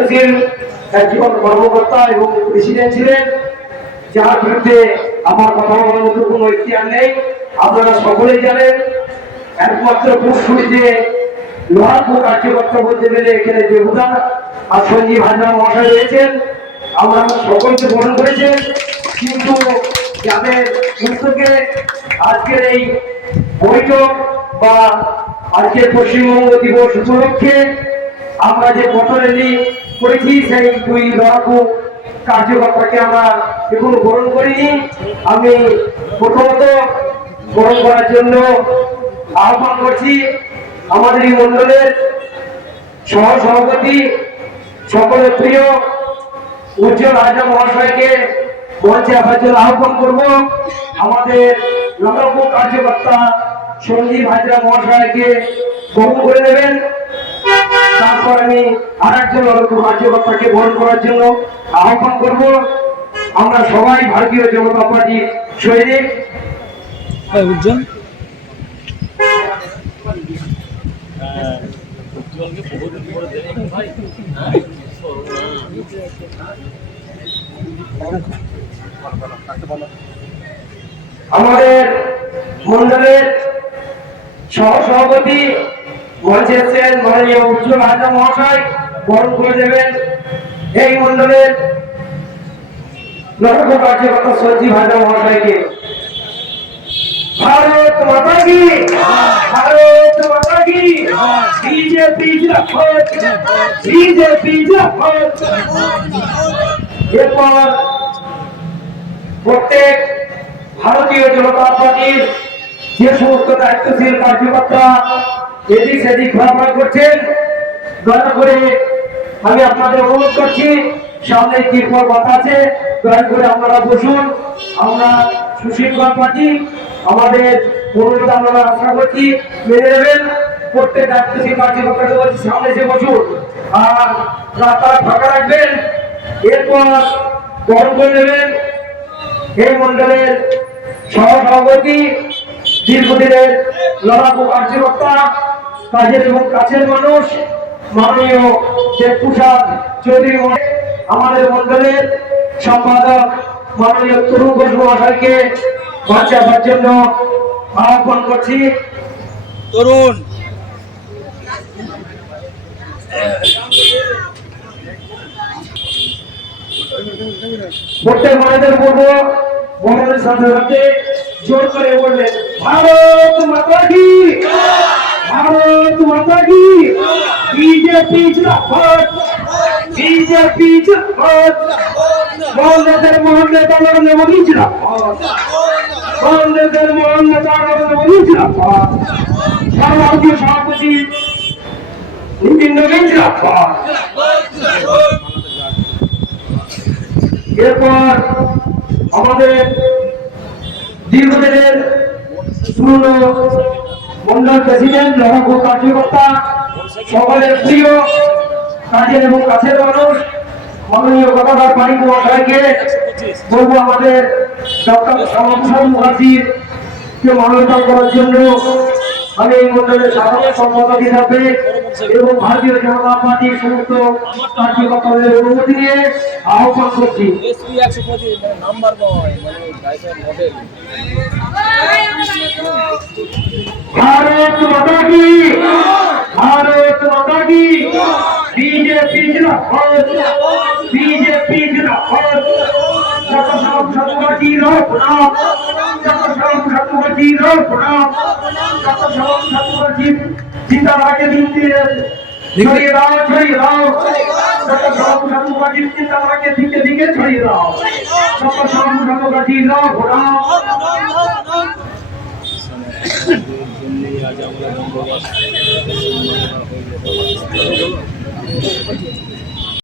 দায়িত্বশীল একজন কর্মকর্তা এবং প্রেসিডেন্ট ছিলেন, যার বিরুদ্ধে আমার কথা বলার মতো কোনো ইতিহাস নেই। আপনারা সকলেই জানেন একমাত্র পুষ্করিতে লোহারপুর কার্যকর্তা বলতে গেলে এখানে দেবুদা আর সঞ্জীব হাজরা মহাশয় রয়েছেন। আমরা সকলকে বরণ করেছেন, কিন্তু যাদের উদ্যোগে আজকের এই বৈঠক বা আজকের পশ্চিমবঙ্গ দিবস উপলক্ষে আমরা যে পথ র্যালি করেছি, সেই দুই লড়াকু কার্যকর্তাকে আমরা এখনো বরণ করিনি। আমি প্রথমত বরণ করার জন্য আহ্বান করছি আমাদের এই মন্ডলের সহ সভাপতি সকলের প্রিয় উজ্জ্বল হাজরা মহাশয়কে মঞ্চে আসার জন্য আহ্বান করব। আমাদের লড়াকু কার্যকর্তা সঞ্জীব হাজরা মহাশয়কে বরণ করে নেবেন। তারপর আমি আর একজন লড়াকু কার্যকর্তাকে বরণ করার জন্য আহ্বান করব। আমরা সবাই ভারতীয় জনতা পার্টির সৈনিক। উজ্জ্বল আমাদের মন্ডলের সহ সভাপতি মঞ্চে এসেছেন মাননীয় উজ্জ্বল হাজরা মহাশয়, বরণ করে দেবেন এই মন্ডলের লড়াকু কার্যকর্তা সঞ্জীব হাজরা মহাশয়কে। ভারত মাতা কি, ভারত মাতা কি, বিজেপি জিন্দাবাদ, বিজেপি জিন্দাবাদ। এরপর প্রত্যেক ভারতীয় জনতা পার্টির যে সমস্ত দায়িত্বশীল কার্যকর্তা এদিক সেদিক ঘোরাফেরা করছেন, দয়া করে আমি আপনাদের অনুরোধ করছি, সামনে তিরপল কথা আছে, দয়া করে আপনারা বসুন। আমরা সুশৃঙ্খল পার্টি, আমাদের অনুরোধ আপনারা আশা করছি মেনে নেবেন। প্রত্যেক দায়িত্বশীল কার্যকর্তাকে বলছি সামনে এসে বসুন আর রাস্তা ফাঁকা রাখবেন। এরপর বরণ করে নেবেন এই মন্ডলের সহ সভাপতি, দীর্ঘদিনের লড়াকু কার্যকর্তা, কাজের এবং কাছের মানুষ, মাননীয় দেবপ্রসাদ চৌধুরী, আমাদের মন্ডলের সম্পাদক মাননীয় তরুণ ঘোষ মহাশয়কে মঞ্চে আসার জন্য আহ্বান করছি। তরুণ প্রত্যেক মানুষদের বলবো বড়দের সাথে সাথে জোর করে বললেন ভারত মাতা কি, ভারত মাতা কি, বিজেপি জিন্দাবাদ, বিজেপি জিন্দাবাদ। মহানগর মহান নেতা নরেন্দ্র মোদী জিন্দাবাদ, মহানগর মহান নেতা নরেন্দ্র মোদী জিন্দাবাদ। সর্বভারতীয় সভাপতি নীতিন নবীন জিন্দাবাদ। এরপর আমাদের দীর্ঘদিনের পুরনো মন্ডল প্রেসিডেন্ট, লড়াকু কার্যকর্তা, সকলের প্রিয় কাজের এবং কাছের মানুষ, মাননীয় গদাধর পানিক মহাশয়কে বলবো আমাদের ডক্টর শ্যামাপ্রসাদ মুখার্জির কে মানবতার করার জন্য আমি এই মন্ডলের সাধারণ সম্পাদক হিসাবে এবং ভারতীয় জনতা পার্টির সমস্ত কার্যকর্তাদের অনুমতি নিয়ে আহ্বান করছি। ভারত মাতা কি, ভারত মাতা কি, বিজেপি জিন্দাবাদ, বিজেপি জিন্দাবাদ। ডক্টর শ্যামাপ্রসাদ মুখার্জির প্রণাম, ডক্টর শ্যামাপ্রসাদ মুখার্জির প্রণাম, ডক্টর শ্যামাপ্রসাদ মুখার্জির চিন্তাধারাকে দিকে ছড়িয়ে দাও, ছড়িয়ে দাও। ডক্টর শ্যামাপ্রসাদ মুখার্জির চিন্তাধারাকে দিকে দিকে ছড়িয়ে দাও। ডক্টর শ্যামাপ্রসাদ মুখার্জির প্রণাম। আজ আমরা